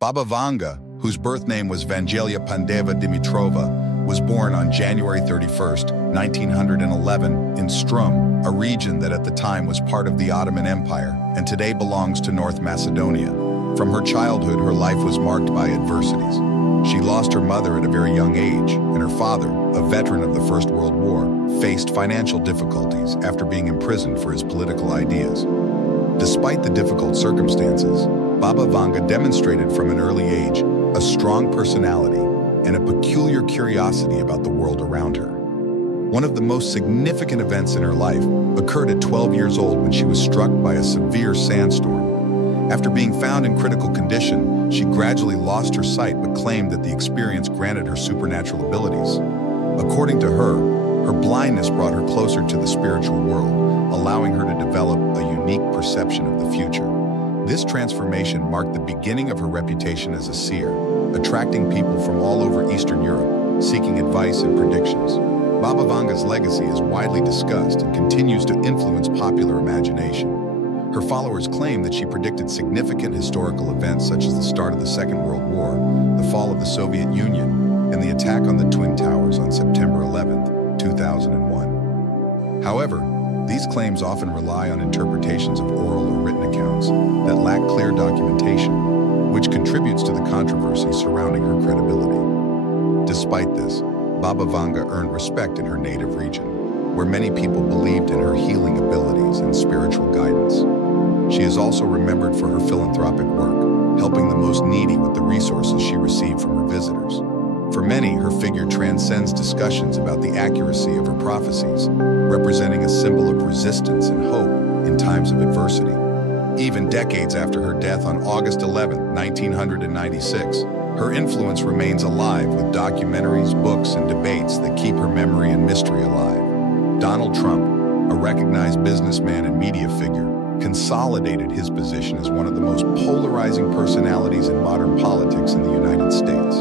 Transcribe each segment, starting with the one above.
Baba Vanga, whose birth name was Vangelia Pandeva Dimitrova, was born on January 31st, 1911, in Strum, a region that at the time was part of the Ottoman Empire and today belongs to North Macedonia. From her childhood, her life was marked by adversities. She lost her mother at a very young age, and her father, a veteran of the First World War, faced financial difficulties after being imprisoned for his political ideas. Despite the difficult circumstances, Baba Vanga demonstrated from an early age a strong personality and a peculiar curiosity about the world around her. One of the most significant events in her life occurred at 12 years old when she was struck by a severe sandstorm. After being found in critical condition, she gradually lost her sight but claimed that the experience granted her supernatural abilities. According to her, her blindness brought her closer to the spiritual world, allowing her to develop a unique perception of the future. This transformation marked the beginning of her reputation as a seer, attracting people from all over Eastern Europe, seeking advice and predictions. Baba Vanga's legacy is widely discussed and continues to influence popular imagination. Her followers claim that she predicted significant historical events such as the start of the Second World War, the fall of the Soviet Union, and the attack on the Twin Towers on September 11, 2001. However, these claims often rely on interpretations of oral or written accounts that lack clear documentation, which contributes to the controversy surrounding her credibility. Despite this, Baba Vanga earned respect in her native region, where many people believed in her healing abilities and spiritual guidance. She is also remembered for her philanthropic work, helping the most needy with the resources she received from her visitors. For many, her figure transcends discussions about the accuracy of her prophecies, representing a symbol of resistance and hope in times of adversity. Even decades after her death on August 11, 1996, her influence remains alive with documentaries, books, and debates that keep her memory and mystery alive. Donald Trump, a recognized businessman and media figure, consolidated his position as one of the most polarizing personalities in modern politics in the United States.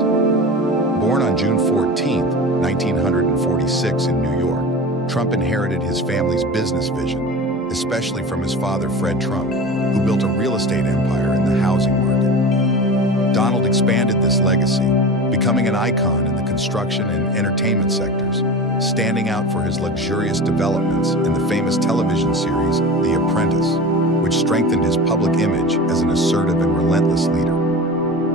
Born on June 14, 1946 in New York, Trump inherited his family's business vision, especially from his father, Fred Trump, who built a real estate empire in the housing market. Donald expanded this legacy, becoming an icon in the construction and entertainment sectors, standing out for his luxurious developments in the famous television series, The Apprentice, which strengthened his public image as an assertive and relentless leader.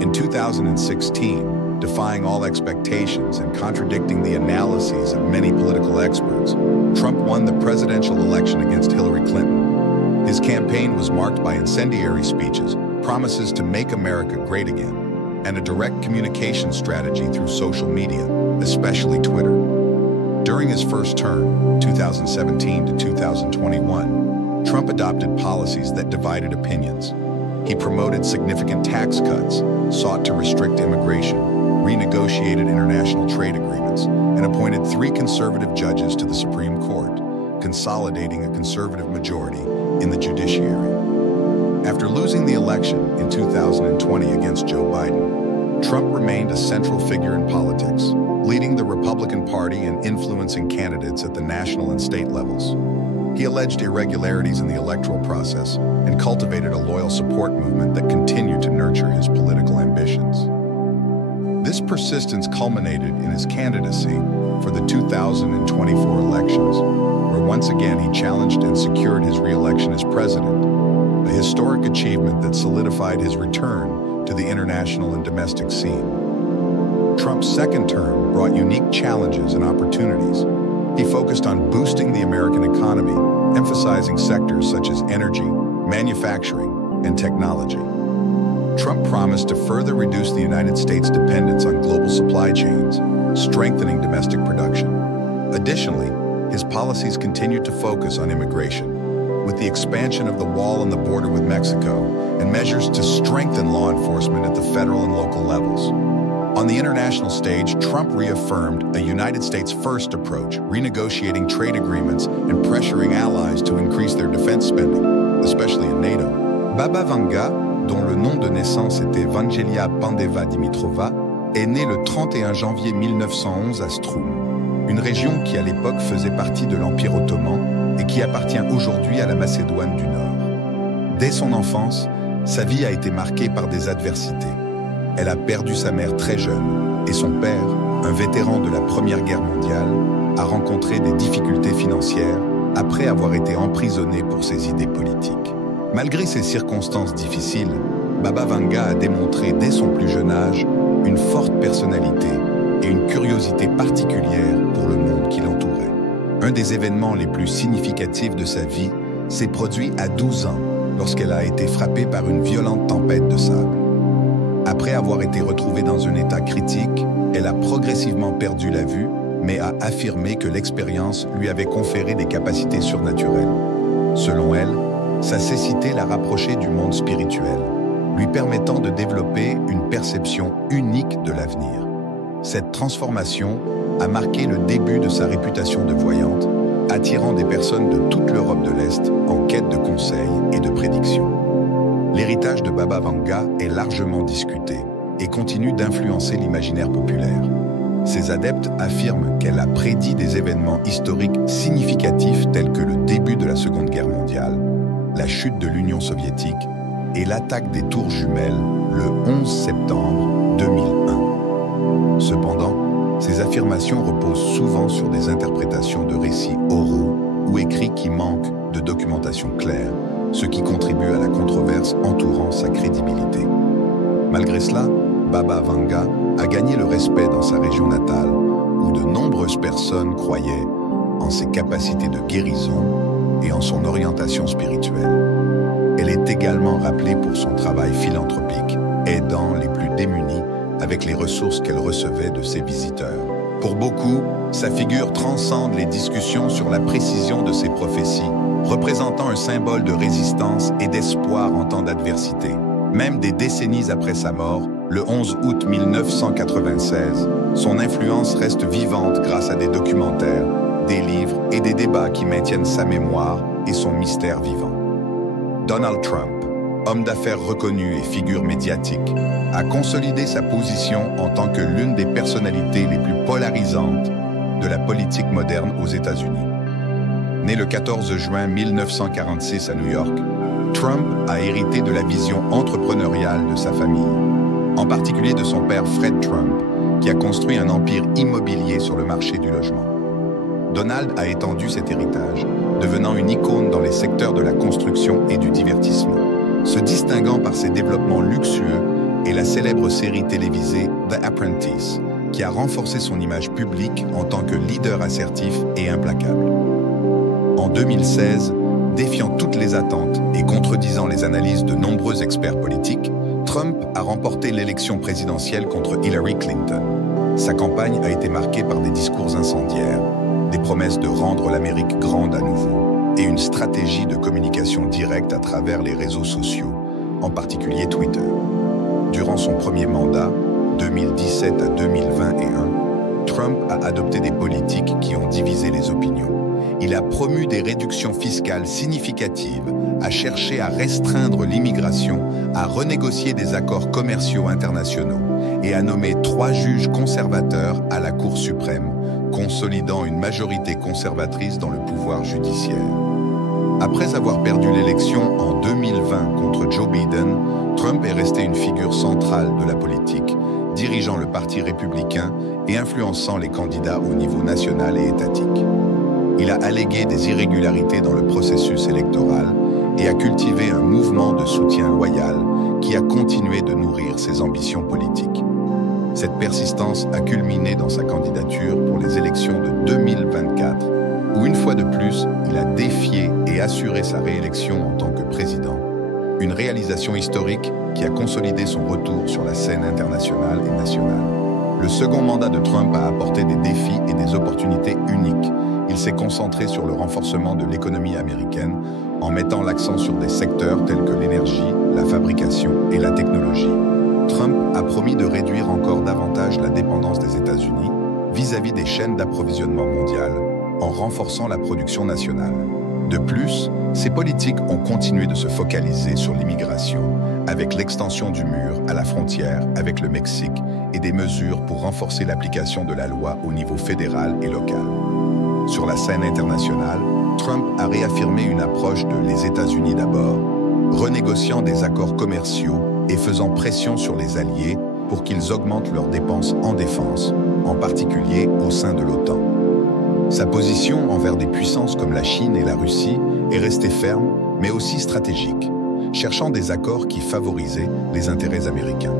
In 2016, defying all expectations and contradicting the analyses of many political experts, Trump won the presidential election against Hillary Clinton. His campaign was marked by incendiary speeches, promises to make America great again, and a direct communication strategy through social media, especially Twitter. During his first term, 2017 to 2021, Trump adopted policies that divided opinions. He promoted significant tax cuts, sought to restrict immigration, renegotiated international trade agreements, and appointed 3 conservative judges to the Supreme Court, consolidating a conservative majority in the judiciary. After losing the election in 2020 against Joe Biden, Trump remained a central figure in politics, leading the Republican Party and influencing candidates at the national and state levels. He alleged irregularities in the electoral process and cultivated a loyal support movement that continued to nurture his political ambitions. This persistence culminated in his candidacy for the 2024 elections, where once again he challenged and secured his re-election as president, a historic achievement that solidified his return to the international and domestic scene. Trump's second term brought unique challenges and opportunities. He focused on boosting the American economy, emphasizing sectors such as energy, manufacturing, and technology. Trump promised to further reduce the United States' dependence on global supply chains, strengthening domestic production. Additionally, his policies continued to focus on immigration, with the expansion of the wall on the border with Mexico and measures to strengthen law enforcement at the federal and local levels. On the international stage, Trump reaffirmed a United States first approach, renegotiating trade agreements and pressuring allies to increase their defense spending, especially in NATO. Baba Vanga, dont le nom de naissance était Vangelia Pandeva Dimitrova, est née le 31 janvier 1911 à Strum, une région qui à l'époque faisait partie de l'Empire ottoman et qui appartient aujourd'hui à la Macédoine du Nord. Dès son enfance, sa vie a été marquée par des adversités. Elle a perdu sa mère très jeune et son père, un vétéran de la Première Guerre mondiale, a rencontré des difficultés financières après avoir été emprisonné pour ses idées politiques. Malgré ces circonstances difficiles, Baba Vanga a démontré dès son plus jeune âge une forte personnalité et une curiosité particulière pour le monde qui l'entourait. Un des événements les plus significatifs de sa vie s'est produit à 12 ans, lorsqu'elle a été frappée par une violente tempête de sable. Après avoir été retrouvée dans un état critique, elle a progressivement perdu la vue, mais a affirmé que l'expérience lui avait conféré des capacités surnaturelles. Selon elle, sa cécité l'a rapprochée du monde spirituel, lui permettant de développer une perception unique de l'avenir. Cette transformation a marqué le début de sa réputation de voyante, attirant des personnes de toute l'Europe de l'Est en quête de conseils et de prédictions. L'héritage de Baba Vanga est largement discuté et continue d'influencer l'imaginaire populaire. Ses adeptes affirment qu'elle a prédit des événements historiques significatifs tels que le début de la Seconde Guerre mondiale, la chute de l'Union soviétique et l'attaque des tours jumelles le 11 septembre 2001. Cependant, ces affirmations reposent souvent sur des interprétations de récits oraux ou écrits qui manquent de documentation claire, ce qui contribue à la controverse entourant sa crédibilité. Malgré cela, Baba Vanga a gagné le respect dans sa région natale, où de nombreuses personnes croyaient en ses capacités de guérison et en son orientation spirituelle. Elle est également rappelée pour son travail philanthropique, aidant les plus démunis avec les ressources qu'elle recevait de ses visiteurs. Pour beaucoup, sa figure transcende les discussions sur la précision de ses prophéties, représentant un symbole de résistance et d'espoir en temps d'adversité. Même des décennies après sa mort, le 11 août 1996, son influence reste vivante grâce à des documentaires, des livres et des débats qui maintiennent sa mémoire et son mystère vivant. Donald Trump, homme d'affaires reconnu et figure médiatique, a consolidé sa position en tant que l'une des personnalités les plus polarisantes de la politique moderne aux États-Unis. Né le 14 juin 1946 à New York, Trump a hérité de la vision entrepreneuriale de sa famille, en particulier de son père Fred Trump, qui a construit un empire immobilier sur le marché du logement. Donald a étendu cet héritage, devenant une icône dans les secteurs de la construction et du divertissement, se distinguant par ses développements luxueux et la célèbre série télévisée The Apprentice, qui a renforcé son image publique en tant que leader assertif et implacable. En 2016, défiant toutes les attentes et contredisant les analyses de nombreux experts politiques, Trump a remporté l'élection présidentielle contre Hillary Clinton. Sa campagne a été marquée par des discours incendiaires, des promesses de rendre l'Amérique grande à nouveau et une stratégie de communication directe à travers les réseaux sociaux, en particulier Twitter. Durant son premier mandat, 2017 à 2021, Trump a adopté des politiques qui ont divisé les opinions. Il a promu des réductions fiscales significatives, a cherché à restreindre l'immigration, à renégocier des accords commerciaux internationaux et a nommé 3 juges conservateurs à la Cour suprême, consolidant une majorité conservatrice dans le pouvoir judiciaire. Après avoir perdu l'élection en 2020 contre Joe Biden, Trump est resté une figure centrale de la politique, dirigeant le Parti républicain et influençant les candidats au niveau national et étatique. Il a allégué des irrégularités dans le processus électoral et a cultivé un mouvement de soutien loyal qui a continué de nourrir ses ambitions politiques. Cette persistance a culminé dans sa candidature pour les élections de 2024, où une fois de plus, il a défié et assuré sa réélection en tant que président. Une réalisation historique qui a consolidé son retour sur la scène internationale et nationale. Le second mandat de Trump a apporté des défis et des opportunités uniques. Il s'est concentré sur le renforcement de l'économie américaine en mettant l'accent sur des secteurs tels que l'énergie, la fabrication et la technologie. Trump a promis de réduire encore davantage la dépendance des États-Unis vis-à-vis des chaînes d'approvisionnement mondiales en renforçant la production nationale. De plus, ces politiques ont continué de se focaliser sur l'immigration, avec l'extension du mur à la frontière avec le Mexique et des mesures pour renforcer l'application de la loi au niveau fédéral et local. Sur la scène internationale, Trump a réaffirmé une approche de les États-Unis d'abord, renégociant des accords commerciaux et faisant pression sur les alliés pour qu'ils augmentent leurs dépenses en défense, en particulier au sein de l'OTAN. Sa position envers des puissances comme la Chine et la Russie est restée ferme, mais aussi stratégique, cherchant des accords qui favorisaient les intérêts américains.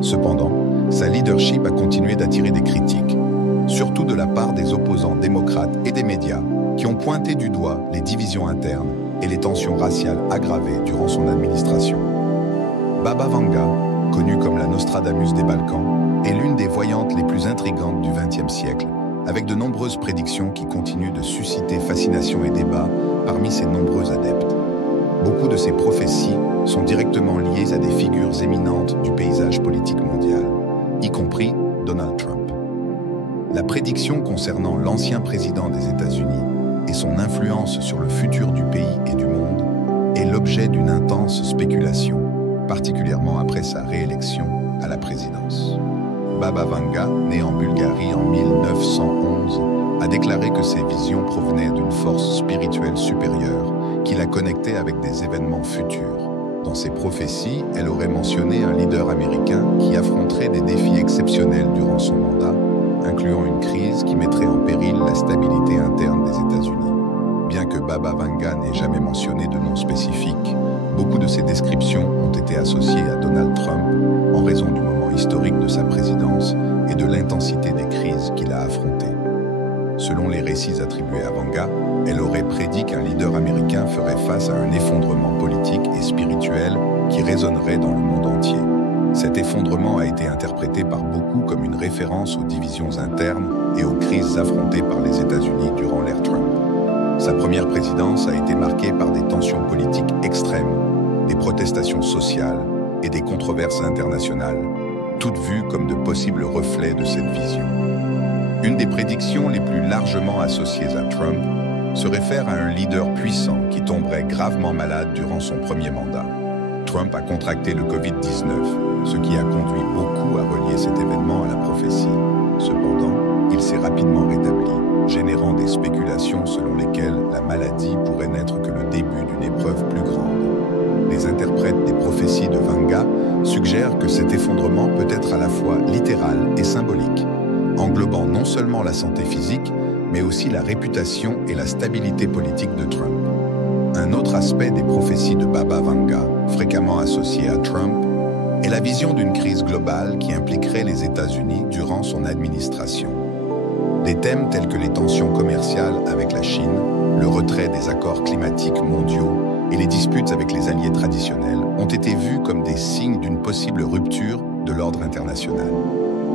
Cependant, sa leadership a continué d'attirer des critiques, surtout de la part des opposants démocrates et des médias, qui ont pointé du doigt les divisions internes et les tensions raciales aggravées durant son administration. Baba Vanga, connue comme la Nostradamus des Balkans, est l'une des voyantes les plus intrigantes du XXe siècle, avec de nombreuses prédictions qui continuent de susciter fascination et débat parmi ses nombreux adeptes. Beaucoup de ses prophéties sont directement liées à des figures éminentes du paysage politique mondial, y compris Donald Trump. La prédiction concernant l'ancien président des États-Unis et son influence sur le futur du pays et du monde est l'objet d'une intense spéculation, particulièrement après sa réélection à la présidence. Baba Vanga, né en Bulgarie en 1911, a déclaré que ses visions provenaient d'une force spirituelle supérieure qui la connectait avec des événements futurs. Dans ses prophéties, elle aurait mentionné un leader américain qui affronterait des défis exceptionnels durant son mandat, incluant une crise qui mettrait en péril la stabilité interne des États-Unis. Bien que Baba Vanga n'ait jamais mentionné de nom spécifique, beaucoup de ses descriptions ont été associées à Donald Trump en raison du moment historique de sa présidence et de l'intensité des crises qu'il a affrontées. Selon les récits attribués à Vanga, elle aurait prédit qu'un leader américain ferait face à un effondrement politique et spirituel qui résonnerait dans le monde entier. Cet effondrement a été interprété par beaucoup comme une référence aux divisions internes et aux crises affrontées par les États-Unis durant l'ère Trump. Sa première présidence a été marquée par des tensions politiques extrêmes, des protestations sociales et des controverses internationales, toutes vues comme de possibles reflets de cette vision. Une des prédictions les plus largement associées à Trump se réfère à un leader puissant qui tomberait gravement malade durant son premier mandat. Trump a contracté le Covid-19, ce qui a conduit beaucoup à relier cet événement à la prophétie. Cependant, il s'est rapidement rétabli, générant des spéculations selon lesquelles la maladie pourrait n'être que le début d'une épreuve plus grande. Les interprètes des prophéties de Vanga suggèrent que cet effondrement peut être à la fois littéral et symbolique, englobant non seulement la santé physique, mais aussi la réputation et la stabilité politique de Trump. Un autre aspect des prophéties de Baba Vanga, fréquemment associé à Trump, est la vision d'une crise globale qui impliquerait les États-Unis durant son administration. Des thèmes tels que les tensions commerciales avec la Chine, le retrait des accords climatiques mondiaux et les disputes avec les alliés traditionnels ont été vus comme des signes d'une possible rupture de l'ordre international.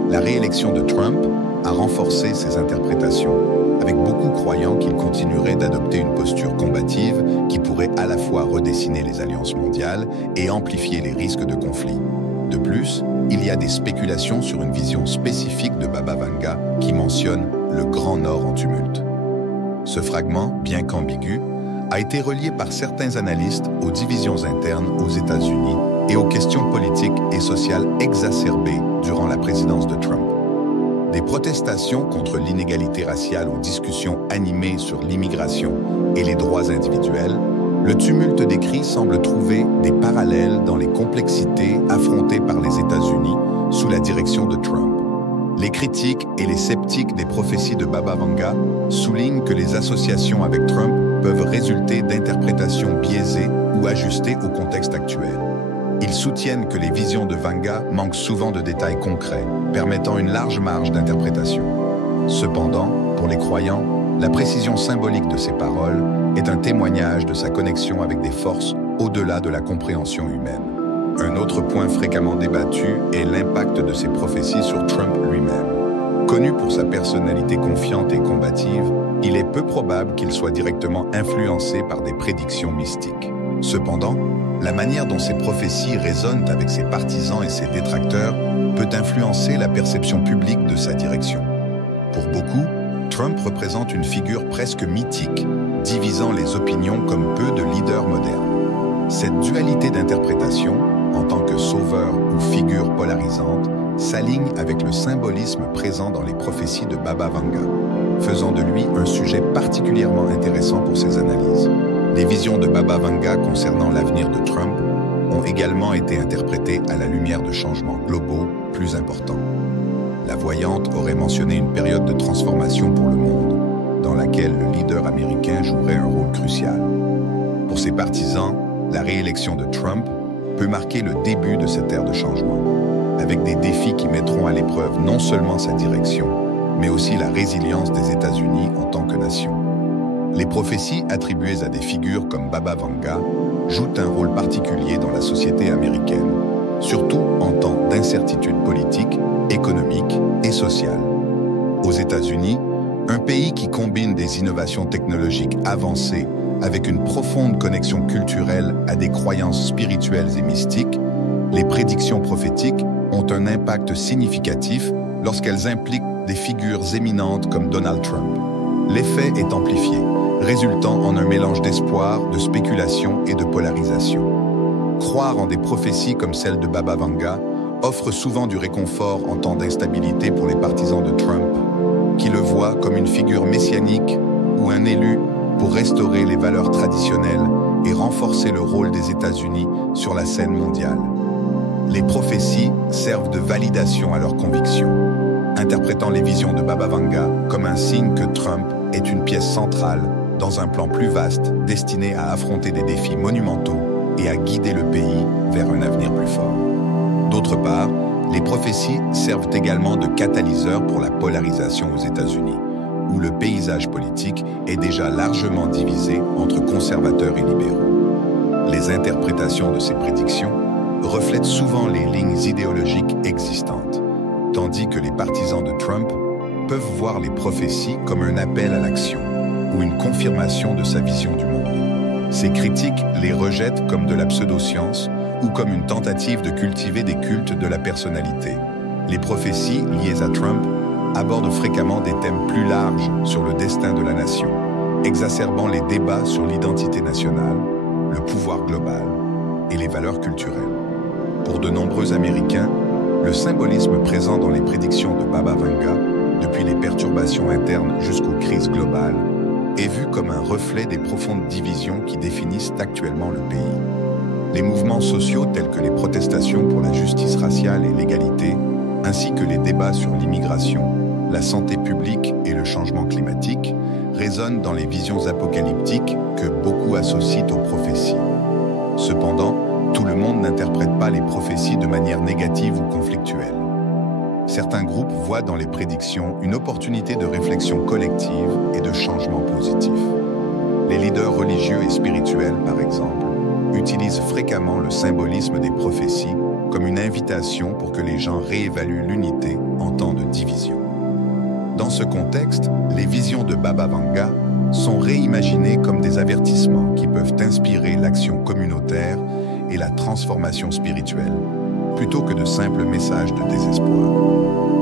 La réélection de Trump a renforcé ces interprétations, avec beaucoup croyant qu'il continuerait d'adopter une posture combative qui pourrait à la fois redessiner les alliances mondiales et amplifier les risques de conflit. De plus, il y a des spéculations sur une vision spécifique de Baba Vanga qui mentionne le Grand Nord en tumulte. Ce fragment, bien qu'ambigu, a été relié par certains analystes aux divisions internes aux États-Unis et aux questions politiques et sociales exacerbées durant la présidence de Trump. Des protestations contre l'inégalité raciale aux discussions animées sur l'immigration et les droits individuels, le tumulte décrit semble trouver des parallèles dans les complexités affrontées par les États-Unis sous la direction de Trump. Les critiques et les sceptiques des prophéties de Baba Vanga soulignent que les associations avec Trump peuvent résulter d'interprétations biaisées ou ajustées au contexte actuel. Ils soutiennent que les visions de Vanga manquent souvent de détails concrets, permettant une large marge d'interprétation. Cependant, pour les croyants, la précision symbolique de ces paroles est un témoignage de sa connexion avec des forces au-delà de la compréhension humaine. Un autre point fréquemment débattu est l'impact de ces prophéties sur Trump lui-même. Connu pour sa personnalité confiante et combative, il est peu probable qu'il soit directement influencé par des prédictions mystiques. Cependant, la manière dont ces prophéties résonnent avec ses partisans et ses détracteurs peut influencer la perception publique de sa direction. Pour beaucoup, Trump représente une figure presque mythique, divisant les opinions comme peu de leaders modernes. Cette dualité d'interprétation, en tant que sauveur ou figure polarisante, s'aligne avec le symbolisme présent dans les prophéties de Baba Vanga, faisant de lui un sujet particulièrement intéressant pour ses analyses. Les visions de Baba Vanga concernant l'avenir de Trump ont également été interprétées à la lumière de changements globaux plus important. La voyante aurait mentionné une période de transformation pour le monde, dans laquelle le leader américain jouerait un rôle crucial. Pour ses partisans, la réélection de Trump peut marquer le début de cette ère de changement, avec des défis qui mettront à l'épreuve non seulement sa direction, mais aussi la résilience des États-Unis en tant que nation. Les prophéties attribuées à des figures comme Baba Vanga jouent un rôle particulier dans la société américaine, surtout en temps d'incertitude politique, économique et sociale. Aux États-Unis, un pays qui combine des innovations technologiques avancées avec une profonde connexion culturelle à des croyances spirituelles et mystiques, les prédictions prophétiques ont un impact significatif lorsqu'elles impliquent des figures éminentes comme Donald Trump. L'effet est amplifié, résultant en un mélange d'espoir, de spéculation et de polarisation. Croire en des prophéties comme celle de Baba Vanga offre souvent du réconfort en temps d'instabilité pour les partisans de Trump, qui le voient comme une figure messianique ou un élu pour restaurer les valeurs traditionnelles et renforcer le rôle des États-Unis sur la scène mondiale. Les prophéties servent de validation à leurs convictions, interprétant les visions de Baba Vanga comme un signe que Trump est une pièce centrale dans un plan plus vaste destiné à affronter des défis monumentaux et à guider le pays vers un avenir plus fort. D'autre part, les prophéties servent également de catalyseur pour la polarisation aux États-Unis, où le paysage politique est déjà largement divisé entre conservateurs et libéraux. Les interprétations de ces prédictions reflètent souvent les lignes idéologiques existantes, tandis que les partisans de Trump peuvent voir les prophéties comme un appel à l'action ou une confirmation de sa vision du monde. Ces critiques les rejettent comme de la pseudo-science ou comme une tentative de cultiver des cultes de la personnalité. Les prophéties liées à Trump abordent fréquemment des thèmes plus larges sur le destin de la nation, exacerbant les débats sur l'identité nationale, le pouvoir global et les valeurs culturelles. Pour de nombreux Américains, le symbolisme présent dans les prédictions de Baba Vanga, depuis les perturbations internes jusqu'aux crises globales, est vu comme un reflet des profondes divisions qui définissent actuellement le pays. Les mouvements sociaux tels que les protestations pour la justice raciale et l'égalité, ainsi que les débats sur l'immigration, la santé publique et le changement climatique, résonnent dans les visions apocalyptiques que beaucoup associent aux prophéties. Cependant, tout le monde n'interprète pas les prophéties de manière négative ou conflictuelle. Certains groupes voient dans les prédictions une opportunité de réflexion collective et de changement positif. Les leaders religieux et spirituels, par exemple, utilisent fréquemment le symbolisme des prophéties comme une invitation pour que les gens réévaluent l'unité en temps de division. Dans ce contexte, les visions de Baba Vanga sont réimaginées comme des avertissements qui peuvent inspirer l'action communautaire et la transformation spirituelle, plutôt que de simples messages de désespoir.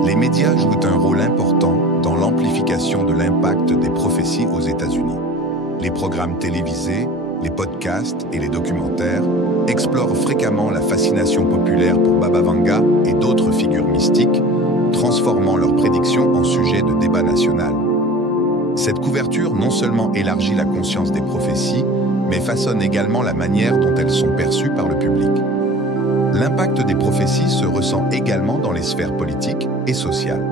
Les médias jouent un rôle important dans l'amplification de l'impact des prophéties aux États-Unis. Les programmes télévisés, les podcasts et les documentaires explorent fréquemment la fascination populaire pour Baba Vanga et d'autres figures mystiques, transformant leurs prédictions en sujet de débat national. Cette couverture non seulement élargit la conscience des prophéties, mais façonne également la manière dont elles sont perçues par le public. L'impact des prophéties se ressent également dans les sphères politiques et sociales.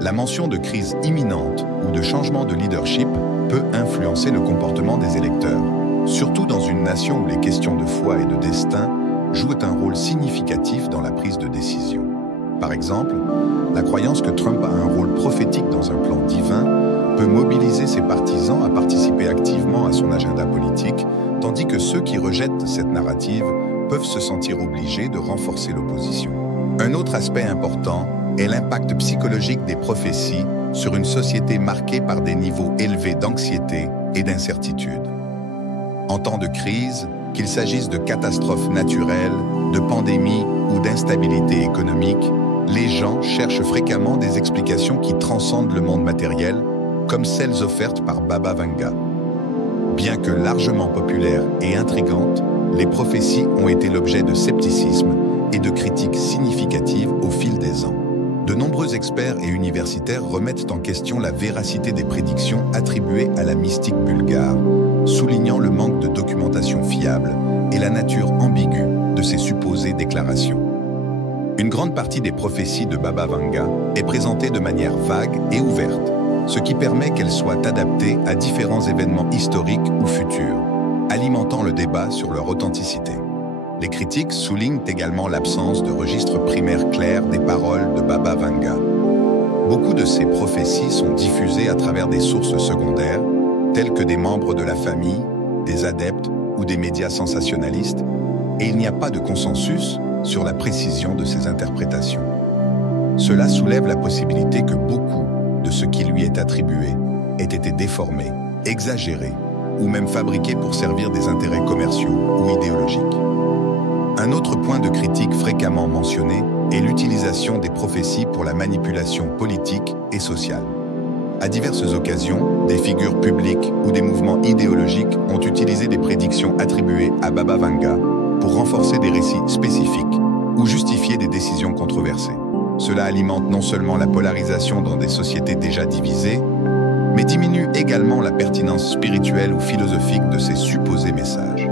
La mention de crises imminentes ou de changements de leadership peut influencer le comportement des électeurs, surtout dans une nation où les questions de foi et de destin jouent un rôle significatif dans la prise de décision. Par exemple, la croyance que Trump a un rôle prophétique dans un plan divin peut mobiliser ses partisans à participer activement à son agenda politique, tandis que ceux qui rejettent cette narrative peuvent se sentir obligés de renforcer l'opposition. Un autre aspect important est l'impact psychologique des prophéties sur une société marquée par des niveaux élevés d'anxiété et d'incertitude. En temps de crise, qu'il s'agisse de catastrophes naturelles, de pandémies ou d'instabilité économique, les gens cherchent fréquemment des explications qui transcendent le monde matériel, comme celles offertes par Baba Vanga. Bien que largement populaires et intrigantes, les prophéties ont été l'objet de scepticisme et de critiques significatives au fil des ans. De nombreux experts et universitaires remettent en question la véracité des prédictions attribuées à la mystique bulgare, soulignant le manque de documentation fiable et la nature ambiguë de ces supposées déclarations. Une grande partie des prophéties de Baba Vanga est présentée de manière vague et ouverte, ce qui permet qu'elles soient adaptées à différents événements historiques ou futurs, alimentant le débat sur leur authenticité. Les critiques soulignent également l'absence de registre primaire clair des paroles de Baba Vanga. Beaucoup de ces prophéties sont diffusées à travers des sources secondaires, telles que des membres de la famille, des adeptes ou des médias sensationnalistes, et il n'y a pas de consensus sur la précision de ces interprétations. Cela soulève la possibilité que beaucoup de ce qui lui est attribué ait été déformé, exagéré, ou même fabriqué pour servir des intérêts commerciaux ou idéologiques. Un autre point de critique fréquemment mentionné est l'utilisation des prophéties pour la manipulation politique et sociale. À diverses occasions, des figures publiques ou des mouvements idéologiques ont utilisé des prédictions attribuées à Baba Vanga pour renforcer des récits spécifiques ou justifier des décisions controversées. Cela alimente non seulement la polarisation dans des sociétés déjà divisées, mais diminue également la pertinence spirituelle ou philosophique de ces supposés messages.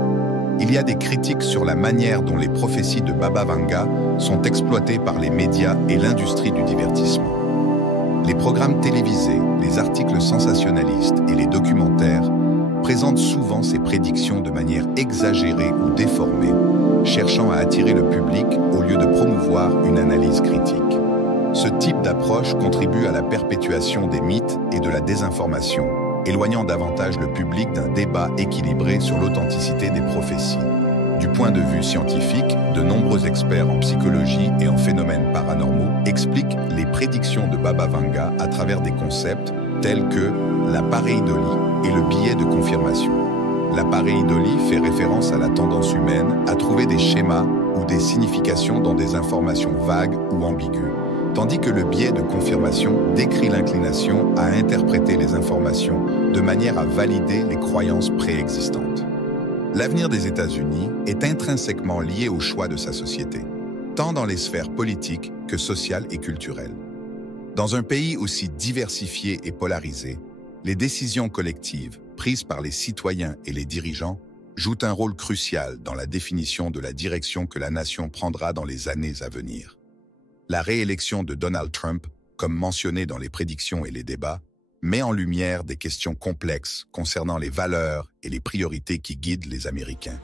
Il y a des critiques sur la manière dont les prophéties de Baba Vanga sont exploitées par les médias et l'industrie du divertissement. Les programmes télévisés, les articles sensationnalistes et les documentaires présentent souvent ces prédictions de manière exagérée ou déformée, cherchant à attirer le public au lieu de promouvoir une analyse critique. Ce type d'approche contribue à la perpétuation des mythes et de la désinformation, éloignant davantage le public d'un débat équilibré sur l'authenticité des prophéties. Du point de vue scientifique, de nombreux experts en psychologie et en phénomènes paranormaux expliquent les prédictions de Baba Vanga à travers des concepts tels que la pareidolie et le biais de confirmation. La pareidolie fait référence à la tendance humaine à trouver des schémas ou des significations dans des informations vagues ou ambiguës, tandis que le biais de confirmation décrit l'inclination à interpréter les informations de manière à valider les croyances préexistantes. L'avenir des États-Unis est intrinsèquement lié au choix de sa société, tant dans les sphères politiques que sociales et culturelles. Dans un pays aussi diversifié et polarisé, les décisions collectives prises par les citoyens et les dirigeants jouent un rôle crucial dans la définition de la direction que la nation prendra dans les années à venir. La réélection de Donald Trump, comme mentionné dans les prédictions et les débats, met en lumière des questions complexes concernant les valeurs et les priorités qui guident les Américains.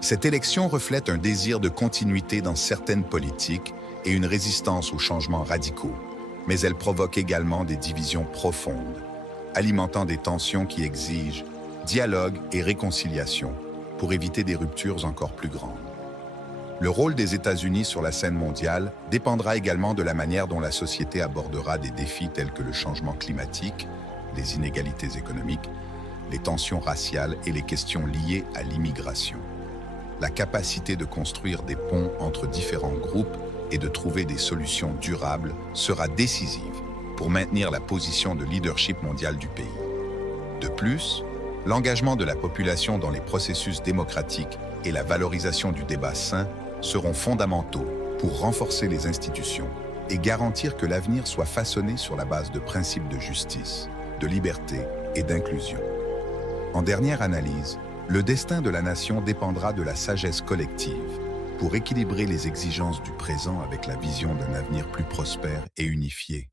Cette élection reflète un désir de continuité dans certaines politiques et une résistance aux changements radicaux, mais elle provoque également des divisions profondes, alimentant des tensions qui exigent dialogue et réconciliation pour éviter des ruptures encore plus grandes. Le rôle des États-Unis sur la scène mondiale dépendra également de la manière dont la société abordera des défis tels que le changement climatique, les inégalités économiques, les tensions raciales et les questions liées à l'immigration. La capacité de construire des ponts entre différents groupes et de trouver des solutions durables sera décisive pour maintenir la position de leadership mondial du pays. De plus, l'engagement de la population dans les processus démocratiques et la valorisation du débat sain seront fondamentaux pour renforcer les institutions et garantir que l'avenir soit façonné sur la base de principes de justice, de liberté et d'inclusion. En dernière analyse, le destin de la nation dépendra de la sagesse collective pour équilibrer les exigences du présent avec la vision d'un avenir plus prospère et unifié.